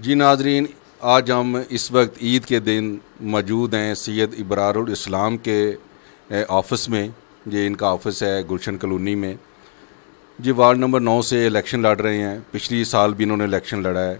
جی ناظرین، آج ہم اس وقت عید کے دن موجود ہیں سید ابرار الاسلام کے آفس میں۔ یہ ان کا آفس ہے گلشن کالونی میں۔ جی وارڈ نمبر 9 سے الیکشن لڑ رہے ہیں۔ پچھلی سال بھی انہوں نے الیکشن لڑا ہے۔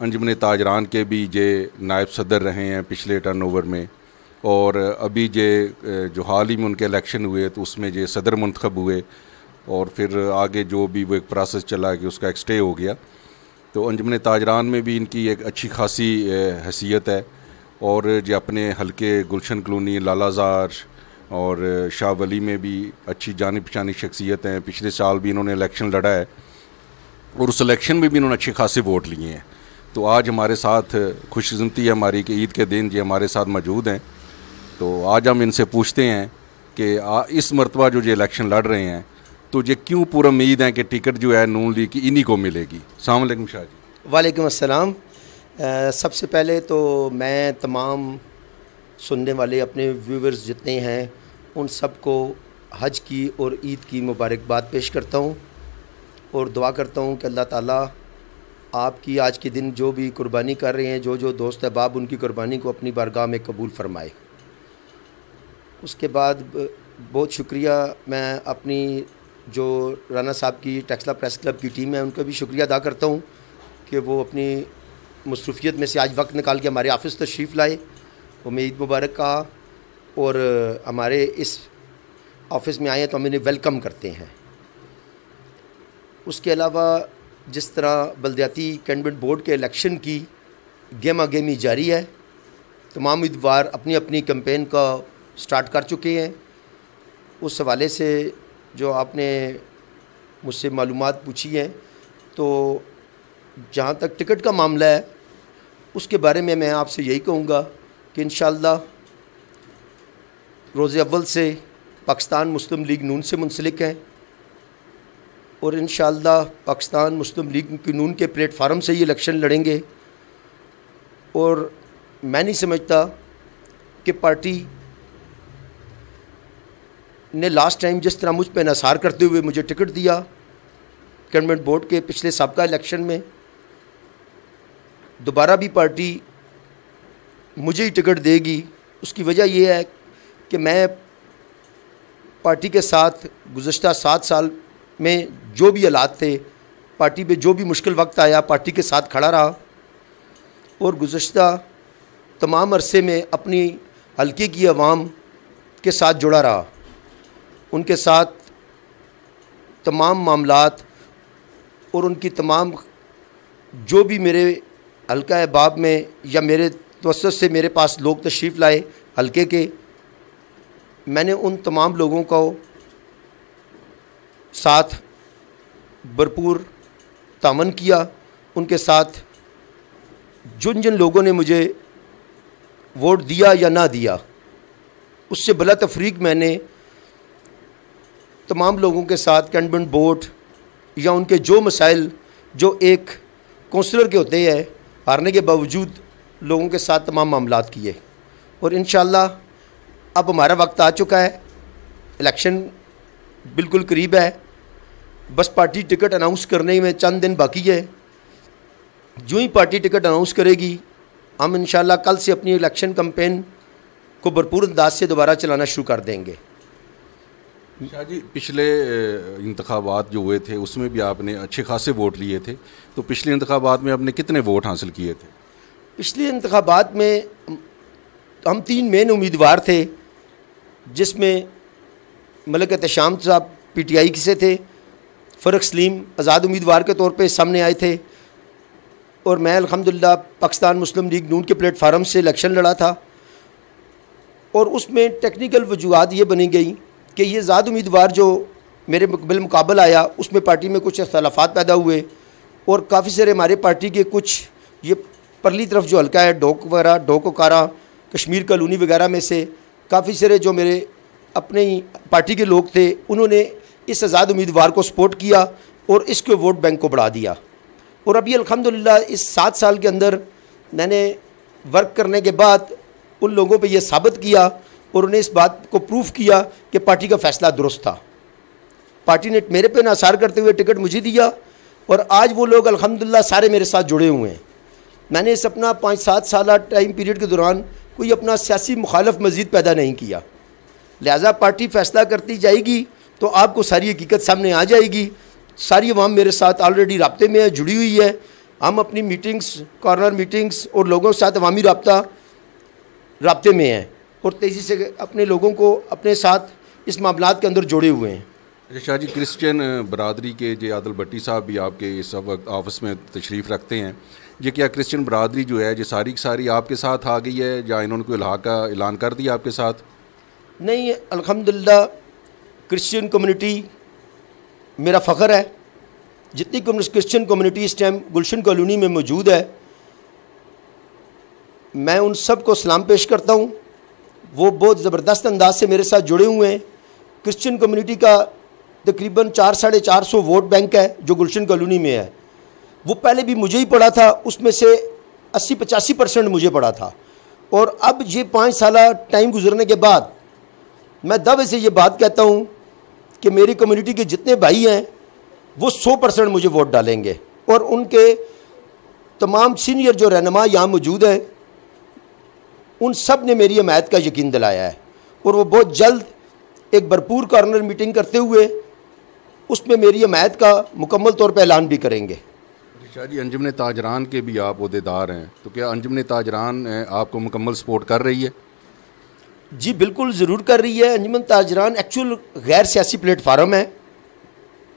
انجمن تاجران کے بھی یہ نائب صدر رہے ہیں پچھلے ٹرن اوور میں، اور ابھی جو حال ہی میں ان کے الیکشن ہوئے تو اس میں یہ صدر منتخب ہوئے، اور پھر آگے جو بھی وہ ایک پروسیس چلا کہ اس کا ایک سٹے ہو گیا۔ تو انجمن تاجران میں بھی ان کی ایک اچھی خاصی حیثیت ہے، اور جو اپنے حلقے گلشن کالونی، لالا زار اور شاہ ولی میں بھی اچھی جانی پہچانی شخصیت ہیں۔ پچھلے سال بھی انہوں نے الیکشن لڑا ہے، اور اس الیکشن میں بھی انہوں نے اچھے خاصے ووٹ لیے ہیں۔ تو آج ہمارے ساتھ خوش قسمتی ہے ہماری کہ عید کے دن یہ ہمارے ساتھ موجود ہیں۔ تو آج ہم ان سے پوچھتے ہیں کہ اس مرتبہ جو یہ الیکشن لڑ رہے ہیں تو یہ کیوں پورا امید ہے کہ ٹکٹ جو ہے نون لیگ کی انہی کو ملے گی۔ السلام علیکم شاہ جی۔ وعلیکم السلام۔ سب سے پہلے تو میں تمام سننے والے اپنے ویورز جتنے ہیں ان سب کو حج کی اور عید کی مبارکباد پیش کرتا ہوں، اور دعا کرتا ہوں کہ اللہ تعالیٰ آپ کی آج کے دن جو بھی قربانی کر رہے ہیں، جو دوست احباب، ان کی قربانی کو اپنی بارگاہ میں قبول فرمائے۔ اس کے بعد بہت شکریہ، میں اپنی جو رانا صاحب کی ٹیکسلا پریس کلب کی ٹیم ہے ان کا بھی شکریہ ادا کرتا ہوں کہ وہ اپنی مصروفیت میں سے آج وقت نکال کے ہمارے آفس تشریف لائے، ہمیں عید مبارک کہا، اور ہمارے اس آفس میں آئے ہیں تو ہم انہیں ویلکم کرتے ہیں۔ اس کے علاوہ جس طرح بلدیاتی کینڈیڈیٹ بورڈ کے الیکشن کی گیما گیمی جاری ہے، تمام امیدوار اپنی اپنی کیمپین کا سٹارٹ کر چکے ہیں۔ اس حوالے سے جو آپ نے مجھ سے معلومات پوچھی ہیں، تو جہاں تک ٹکٹ کا معاملہ ہے اس کے بارے میں آپ سے یہی کہوں گا کہ انشاءاللہ روز اول سے پاکستان مسلم لیگ نون سے منسلک ہیں، اور انشاءاللہ پاکستان مسلم لیگ کی نون کے پلیٹ فارم سے یہ الیکشن لڑیں گے۔ اور میں نہیں سمجھتا کہ پارٹی نے لاسٹ ٹائم جس طرح مجھ پہ انحصار کرتے ہوئے مجھے ٹکٹ دیا کینڈیڈیٹ بورڈ کے پچھلے سابقہ الیکشن میں، دوبارہ بھی پارٹی مجھے ہی ٹکٹ دے گی۔ اس کی وجہ یہ ہے کہ میں پارٹی کے ساتھ گزشتہ 7 سال میں جو بھی حالات تھے، پارٹی پہ جو بھی مشکل وقت آیا، پارٹی کے ساتھ کھڑا رہا، اور گزشتہ تمام عرصے میں اپنی حلقے کی عوام کے ساتھ جڑا رہا، ان کے ساتھ تمام معاملات اور ان کی تمام جو بھی میرے حلقہ احباب میں یا میرے توسط سے میرے پاس لوگ تشریف لائے حلقے کے، میں نے ان تمام لوگوں کو ساتھ بھرپور تعاون کیا۔ ان کے ساتھ جن جن لوگوں نے مجھے ووٹ دیا یا نہ دیا، اس سے بلا تفریق میں نے تمام لوگوں کے ساتھ کینڈیڈیٹ بورڈ یا ان کے جو مسائل جو ایک کونسلر کے ہوتے ہیں، ہارنے کے باوجود لوگوں کے ساتھ تمام معاملات کیے۔ اور انشاءاللہ اب ہمارا وقت آ چکا ہے، الیکشن بالکل قریب ہے، بس پارٹی ٹکٹ اناؤنس کرنے میں چند دن باقی ہے۔ جو ہی پارٹی ٹکٹ اناؤنس کرے گی، ہم انشاءاللہ کل سے اپنی الیکشن کمپین کو بھرپور انداز سے دوبارہ چلانا شروع کر دیں گے۔ شاہ جی، پچھلے انتخابات جو ہوئے تھے اس میں بھی آپ نے اچھے خاصے ووٹ لیے تھے، تو پچھلے انتخابات میں آپ نے کتنے ووٹ حاصل کیے تھے؟ پچھلے انتخابات میں ہم 3 مین امیدوار تھے، جس میں ملک احتشام صاحب پی ٹی آئی سے تھے، فرق سلیم آزاد امیدوار کے طور پہ سامنے آئے تھے، اور میں الحمدللہ پاکستان مسلم لیگ نون کے پلیٹ فارم سے الیکشن لڑا تھا۔ اور اس میں ٹیکنیکل وجوہات یہ بنی گئی کہ یہ آزاد امیدوار جو میرے بالمقابل آیا، اس میں پارٹی میں کچھ اختلافات پیدا ہوئے، اور کافی سارے ہمارے پارٹی کے کچھ یہ پرلی طرف جو حلقہ ہے ڈوک وغیرہ، ڈوک وکارا، کشمیر کالونی وغیرہ میں سے کافی سارے جو میرے اپنے ہی پارٹی کے لوگ تھے، انہوں نے اس آزاد امیدوار کو سپورٹ کیا اور اس کے ووٹ بینک کو بڑھا دیا۔ اور ابھی الحمدللہ اس 7 سال کے اندر میں نے ورک کرنے کے بعد ان لوگوں پہ یہ ثابت کیا اور انہیں اس بات کو پروف کیا کہ پارٹی کا فیصلہ درست تھا۔ پارٹی نے میرے پہ انحصار کرتے ہوئے ٹکٹ مجھے دیا، اور آج وہ لوگ الحمدللہ سارے میرے ساتھ جڑے ہوئے ہیں۔ میں نے اس اپنا 5-7 سالہ ٹائم پیریڈ کے دوران کوئی اپنا سیاسی مخالف مزید پیدا نہیں کیا. لہٰذا پارٹی فیصلہ کرتی جائے گی تو آپ کو ساری حقیقت سامنے آ جائے گی. ساری عوام میرے ساتھ آلریڈی رابطے میں ہے, جڑی ہوئی ہے. ہم اپنی میٹنگز, کارنر میٹنگز اور لوگوں کے ساتھ عوامی رابطے میں ہیں اور تیزی سے اپنے لوگوں کو اپنے ساتھ اس معاملات کے اندر جوڑے ہوئے ہیں. شاہ جی, کرسچن برادری کے جے عادل بٹی صاحب بھی آپ کے اس وقت آفس میں تشریف رکھتے ہیں. یہ کیا کرسچن برادری جو ہے یہ ساری کی ساری آپ کے ساتھ آ گئی ہے یا انہوں نے کوئی الحاق کا اعلان کر دیا آپ کے ساتھ؟ نہیں, الحمدللہ کرسچن کمیونٹی میرا فخر ہے. جتنی کرسچن کمیونٹی اس ٹائم گلشن کالونی میں موجود ہے, میں ان سب کو سلام پیش کرتا ہوں. وہ بہت زبردست انداز سے میرے ساتھ جڑے ہوئے ہیں. کرسچن کمیونٹی کا تقریباً 400-450 ووٹ بینک ہے جو گلشن کالونی میں ہے. وہ پہلے بھی مجھے ہی پڑا تھا, اس میں سے 80-85% مجھے پڑا تھا. اور اب یہ 5 سالہ ٹائم گزرنے کے بعد میں دعوے سے یہ بات کہتا ہوں کہ میری کمیونٹی کے جتنے بھائی ہیں وہ 100% مجھے ووٹ ڈالیں گے. اور ان کے تمام سینئر جو رہنما یہاں موجود ہیں ان سب نے میری حمایت کا یقین دلایا ہے. اور وہ بہت جلد ایک بھرپور کارنر میٹنگ کرتے ہوئے اس میں میری حمایت کا مکمل طور پہ اعلان بھی کریں گے. شاہ جی, انجمن تاجران کے بھی آپ عہدیدار ہیں, تو کیا انجمن تاجران آپ کو مکمل سپورٹ کر رہی ہے؟ جی بالکل ضرور کر رہی ہے. انجمن تاجران ایکچول غیر سیاسی پلیٹ فارم ہے.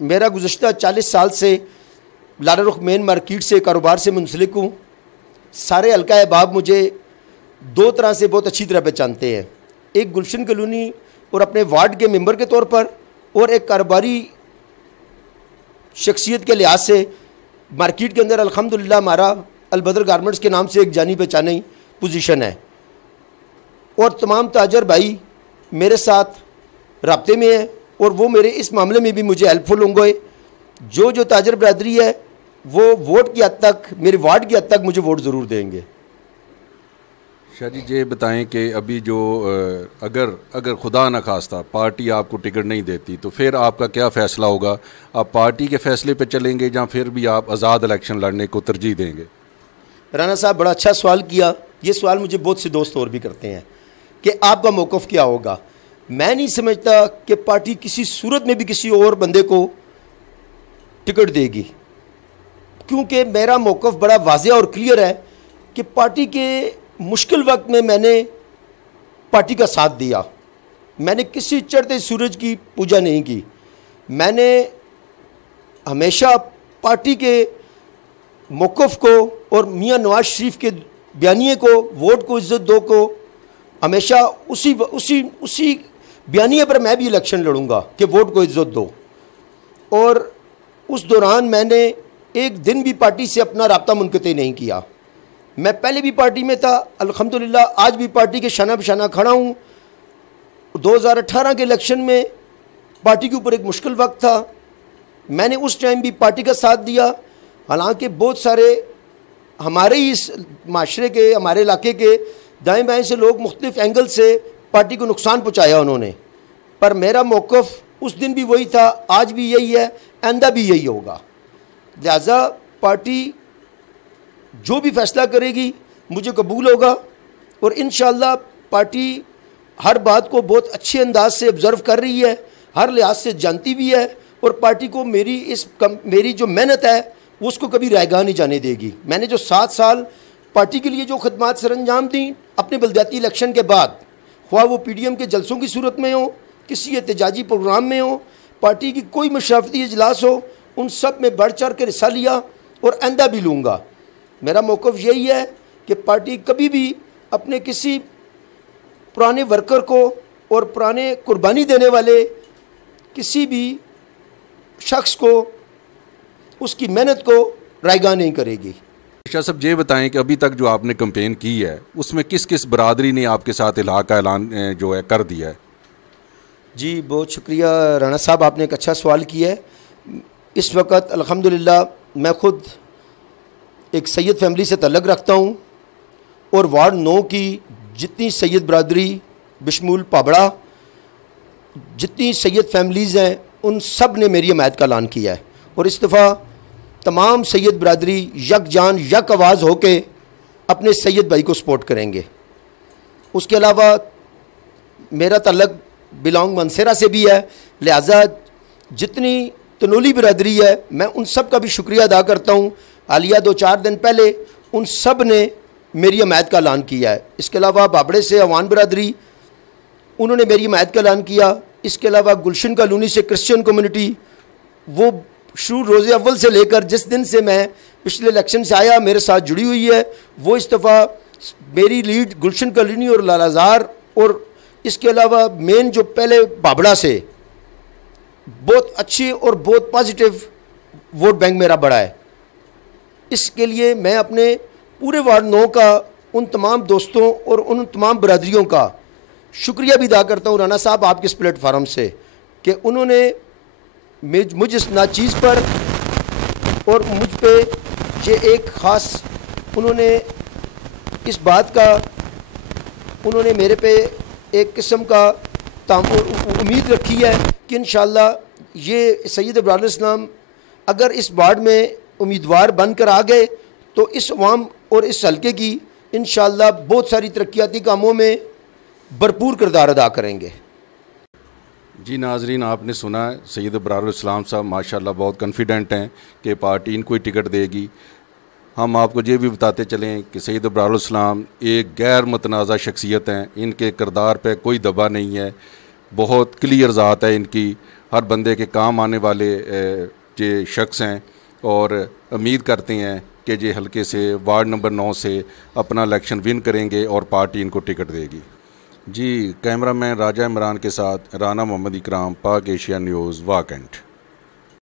میرا گزشتہ 40 سال سے لارا رخ مین مارکیٹ سے کاروبار سے منسلک ہوں. سارے حلقہ احباب مجھے 2 طرح سے بہت اچھی طرح پہچانتے ہیں. ایک گلشن کالونی اور اپنے وارڈ کے ممبر کے طور پر, اور ایک کاروباری شخصیت کے لحاظ سے مارکیٹ کے اندر الحمدللہ ہمارا البدر گارمنٹس کے نام سے ایک جانی پہچانی پوزیشن ہے. اور تمام تاجر بھائی میرے ساتھ رابطے میں ہیں اور وہ میرے اس معاملے میں بھی مجھے ہیلپ فل ہوں گے. جو تاجر برادری ہے وہ ووٹ کی حد تک, میرے وارڈ کی حد تک مجھے ووٹ ضرور دیں گے. شاہ جی, یہ بتائیں کہ ابھی جو اگر خدا نہ خواستہ پارٹی آپ کو ٹکٹ نہیں دیتی تو پھر آپ کا کیا فیصلہ ہوگا؟ آپ پارٹی کے فیصلے پہ چلیں گے یا پھر بھی آپ آزاد الیکشن لڑنے کو ترجیح دیں گے؟ رانا صاحب بڑا اچھا سوال کیا. یہ سوال مجھے بہت سے دوست اور بھی کرتے ہیں کہ آپ کا موقف کیا ہوگا. میں نہیں سمجھتا کہ پارٹی کسی صورت میں بھی کسی اور بندے کو ٹکٹ دے گی, کیونکہ میرا موقف بڑا واضح اور کلیئر ہے کہ پارٹی کے مشکل وقت میں نے پارٹی کا ساتھ دیا. میں نے کسی چڑھتے سورج کی پوجا نہیں کی. میں نے ہمیشہ پارٹی کے موقف کو اور میاں نواز شریف کے بیانیے کو, ووٹ کو عزت دو کو, ہمیشہ اسی بیانیے پر میں بھی الیکشن لڑوں گا کہ ووٹ کو عزت دو. اور اس دوران میں نے ایک دن بھی پارٹی سے اپنا رابطہ منقطع نہیں کیا. میں پہلے بھی پارٹی میں تھا, الحمدللہ آج بھی پارٹی کے شانہ بشانہ کھڑا ہوں. 2018 کے الیکشن میں پارٹی کے اوپر ایک مشکل وقت تھا, میں نے اس ٹائم بھی پارٹی کا ساتھ دیا. حالانکہ بہت سارے ہمارے ہی اس معاشرے کے, ہمارے علاقے کے دائیں بائیں سے لوگ مختلف اینگل سے پارٹی کو نقصان پہنچایا انہوں نے, پر میرا موقف اس دن بھی وہی تھا, آج بھی یہی ہے, آئندہ بھی یہی ہوگا. لہذا پارٹی جو بھی فیصلہ کرے گی مجھے قبول ہوگا. اور انشاءاللہ پارٹی ہر بات کو بہت اچھے انداز سے آبزرو کر رہی ہے, ہر لحاظ سے جانتی بھی ہے, اور پارٹی کو میری جو محنت ہے وہ اس کو کبھی رائیگاں نہیں جانے دے گی. میں نے جو 7 سال پارٹی کے لیے جو خدمات سر انجام دیں اپنے بلدیاتی الیکشن کے بعد, خواہ وہ پی ڈی ایم کے جلسوں کی صورت میں ہو, کسی احتجاجی پروگرام میں ہو, پارٹی کی کوئی مشرفتی اجلاس ہو, ان سب میں بڑھ چڑھ کے حصہ لیا اور آئندہ بھی لوں گا. میرا موقف یہی ہے کہ پارٹی کبھی بھی اپنے کسی پرانے ورکر کو اور پرانے قربانی دینے والے کسی بھی شخص کو اس کی محنت کو رائیگاں نہیں کرے گی. شاہ صاحب, یہ بتائیں کہ ابھی تک جو آپ نے کمپین کی ہے اس میں کس کس برادری نے آپ کے ساتھ الحاق کا اعلان جو ہے کر دیا ہے؟ جی بہت شکریہ رانا صاحب, آپ نے ایک اچھا سوال کیا ہے. اس وقت الحمدللہ میں خود ایک سید فیملی سے تعلق رکھتا ہوں, اور وارڈ 9 کی جتنی سید برادری بشمول پابڑا جتنی سید فیملیز ہیں ان سب نے میری حمایت کا اعلان کیا ہے. اور اس دفعہ تمام سید برادری یک جان یک آواز ہو کے اپنے سید بھائی کو سپورٹ کریں گے۔ اس کے علاوہ میرا تعلق بلانگ منصیرہ سے بھی ہے، لہٰذا جتنی تنولی برادری ہے میں ان سب کا بھی شکریہ ادا کرتا ہوں۔ حالیہ 2-4 دن پہلے ان سب نے میری حمایت کا اعلان کیا ہے۔ اس کے علاوہ بابڑے سے عوان برادری، انہوں نے میری حمایت کا اعلان کیا۔ اس کے علاوہ گلشن کالونی سے کرسچین کمیونٹی، وہ شروع روز اول سے لے کر جس دن سے میں پچھلے الیکشن سے آیا میرے ساتھ جڑی ہوئی ہے، وہ اس دفعہ میری لیڈ گلشن کالونی اور لالازار، اور اس کے علاوہ مین جو پہلے بابڑا سے بہت اچھی اور بہت پازیٹیو ووٹ بینک میرا بڑا ہے۔ اس کے لیے میں اپنے پورے وارڈ 9 کا ان تمام دوستوں اور ان تمام برادریوں کا شکریہ بھی ادا کرتا ہوں رانا صاحب آپ کے اس پلیٹ فارم سے، کہ انہوں نے مجھ اس ناچیز پر اور مجھ پہ یہ ایک خاص انہوں نے اس بات کا انہوں نے میرے پہ ایک قسم کا امید رکھی ہے کہ انشاءاللہ یہ سید ابرار الاسلام اگر اس وارڈ میں امیدوار بن کر آ گئے تو اس عوام اور اس حلقے کی انشاءاللہ بہت ساری ترقیاتی کاموں میں بھرپور کردار ادا کریں گے۔ جی ناظرین، آپ نے سنا ہے سید ابرار الاسلام صاحب ماشاءاللہ بہت کنفیڈنٹ ہیں کہ پارٹی ان کو ہی ٹکٹ دے گی۔ ہم آپ کو یہ بھی بتاتے چلیں کہ سید ابرار الاسلام ایک غیر متنازع شخصیت ہیں، ان کے کردار پہ کوئی دبا نہیں ہے، بہت کلیئر ذات ہے ان کی، ہر بندے کے کام آنے والے یہ شخص ہیں، اور امید کرتے ہیں کہ یہ حلقے سے وارڈ نمبر 9 سے اپنا الیکشن ون کریں گے اور پارٹی ان کو ٹکٹ دے گی۔ جی کیمرہ مین راجہ عمران کے ساتھ رانا محمد اکرام، پاک ایشیا نیوز، واکنڈ۔